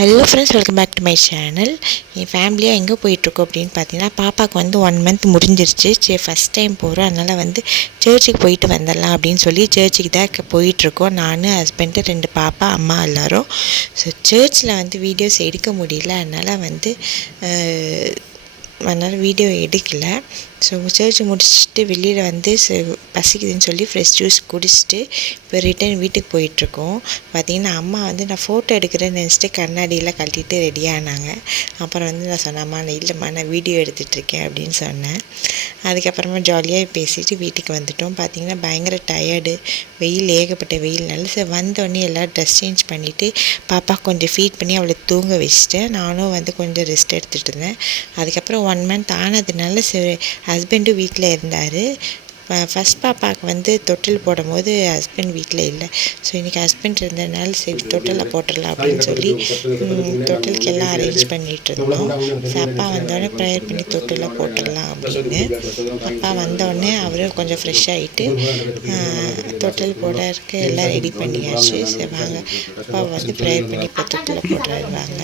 Hello friends, welcome back to my channel. என் ஃபேமிலியாக எங்கே போயிட்டுருக்கோம் அப்படின்னு பார்த்தீங்கன்னா, பாப்பாவுக்கு வந்து 1 மந்த் முடிஞ்சிருச்சு. சரி, ஃபஸ்ட் டைம் போகிறோம், அதனால் வந்து சர்ச்சுக்கு போயிட்டு வந்துடலாம் அப்படின்னு சொல்லி சர்ச்சுக்கு தான் போயிட்டுருக்கோம். நான், ஹஸ்பண்டு, 2 பாப்பா, அம்மா எல்லோரும். ஸோ சர்ச்சில் வந்து வீடியோஸ் எடுக்க முடியல, அதனால் வீடியோ எடுக்கலை. ஸோ சர்ச் முடிச்சுட்டு வெளியில் வந்து பசிக்குதுன்னு சொல்லி ஃப்ரெஷ் ஜூஸ் குடிச்சிட்டு இப்போ ரிட்டன் வீட்டுக்கு போயிட்டுருக்கோம். பார்த்திங்கன்னா அம்மா வந்து நான் ஃபோட்டோ எடுக்கிறேன்னு நினச்சிட்டு கண்ணாடியெல்லாம் கழட்டிட்டு ரெடியானாங்க. அப்புறம் வந்து நான் சொன்னேம்மா, நான் இல்லைம்மா, நான் வீடியோ எடுத்துகிட்ருக்கேன் அப்படின்னு சொன்னேன். அதுக்கப்புறமா ஜாலியாக பேசிட்டு வீட்டுக்கு வந்துவிட்டோம். பார்த்திங்கன்னா பயங்கர டயர்டு, வெயில், ஏகப்பட்ட வெயில்னால சரி வந்தோடனே எல்லோரும் ட்ரெஸ் சேஞ்ச் பண்ணிவிட்டு பாப்பா கொஞ்சம் ஃபீட் பண்ணி அவளை தூங்க வச்சுட்டேன். நானும் வந்து கொஞ்சம் ரெஸ்ட் எடுத்துகிட்டு இருந்தேன். அதுக்கப்புறம் 1 மந்த் ஆனதுனால சரி, ஹஸ்பண்டும் வீட்டில் இருந்தார். ஃபஸ்ட் பாப்பாவுக்கு வந்து தொட்டில் போடும்போது ஹஸ்பண்ட் வீட்டில் இல்லை. ஸோ இன்றைக்கி ஹஸ்பண்ட் இருந்ததுனால சரி தொட்டிலில் போட்டுடலாம் அப்படின்னு சொல்லி தொட்டிலுக்கு எல்லாம் அரேஞ்ச் பண்ணிகிட்டு இருந்தோம். ஸோ அப்பா வந்தோடனே ப்ரேயர் பண்ணி தொட்டிலில் போட்டுடலாம் அப்படின்னு. அப்பா வந்தோடனே அவரும் கொஞ்சம் ஃப்ரெஷ் ஆகிட்டு தொட்டில் போடுறதுக்கு எல்லாம் ரெடி பண்ணியாச்சு. சரி வாங்க, அப்பா வந்து ப்ரேயர் பண்ணி இப்போ தொட்டிலில் போட்டுருவாங்க.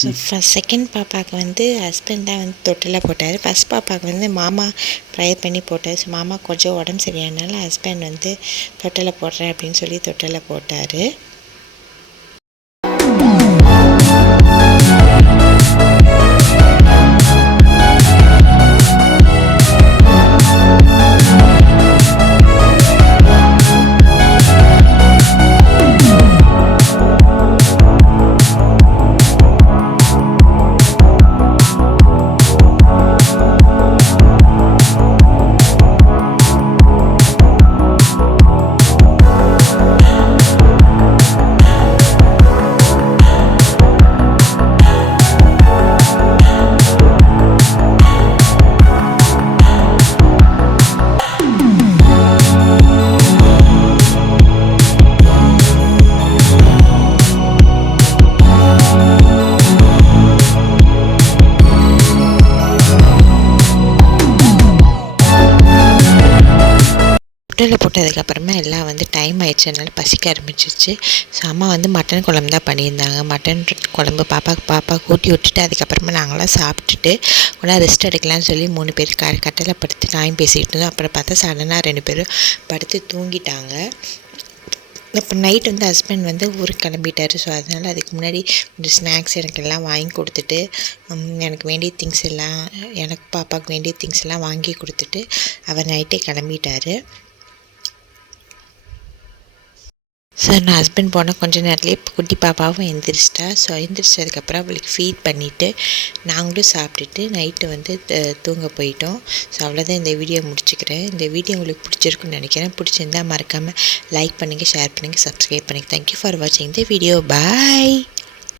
ஸோ செகண்ட் பாப்பாவுக்கு வந்து ஹஸ்பண்ட் தான் வந்து தொட்டிலில் போட்டார். ஃபஸ்ட் பாப்பாவுக்கு வந்து மாமா ப்ரேயர் பண்ணி போட்டார். ஸோ மாமா கொஞ்சம் உடம்பு சரியானால ஹஸ்பண்ட் வந்து தொட்டிலில் போடுறேன் அப்படின்னு சொல்லி தொட்டிலில் போட்டார். தொட்டிலில் போட்டதுக்கப்புறமா எல்லாம் வந்து டைம் ஆயிடுச்சு, அதனால் பசிக்க ஆரம்பிச்சிருச்சு. ஸோ அம்மா வந்து மட்டன் குழம்பு தான் பண்ணியிருந்தாங்க. மட்டன் குழம்பு பாப்பா ஊட்டி விட்டுட்டு அதுக்கப்புறமா நாங்களாம் சாப்பிட்டுட்டு ஒன்றா ரெஸ்ட் எடுக்கலான்னு சொல்லி 3 பேர் கட்டில் படுத்து டைம் பேசிகிட்டு இருந்தோம். அப்புறம் பார்த்தா சடனாக 2 பேரும் படுத்து தூங்கிட்டாங்க. இப்போ நைட் வந்து ஹஸ்பண்ட் வந்து ஊருக்கு கிளம்பிட்டார். ஸோ அதனால் அதுக்கு முன்னாடி கொஞ்சம் ஸ்நாக்ஸ் எனக்கு எல்லாம் வாங்கி கொடுத்துட்டு எனக்கு வேண்டிய திங்ஸ் எல்லாம், எனக்கு பாப்பாவுக்கு வேண்டிய திங்ஸ் எல்லாம் வாங்கி கொடுத்துட்டு அவர் நைட்டே கிளம்பிட்டார். ஸோ நான் ஹஸ்பண்ட் போனால் கொஞ்சம் நேரத்துலேயே குட்டி பாப்பாவும் எழுந்திரிச்சிட்டா. ஸோ எழுந்திரிச்சதுக்கப்புறம் அவளுக்கு ஃபீட் பண்ணிவிட்டு நாங்களும் சாப்பிட்டுட்டு நைட்டு வந்து தூங்க போயிட்டோம். ஸோ அவ்வளோதான், இந்த வீடியோ முடிச்சுக்கிறேன். இந்த வீடியோ உங்களுக்கு பிடிச்சிருக்குன்னு நினைக்கிறேன். பிடிச்சிருந்தால் மறக்காமல் லைக் பண்ணுங்கள், ஷேர் பண்ணுங்கள், சப்ஸ்கிரைப் பண்ணுங்கள். தேங்க்யூ ஃபார் வாட்சிங் த வீடியோ. பாய்.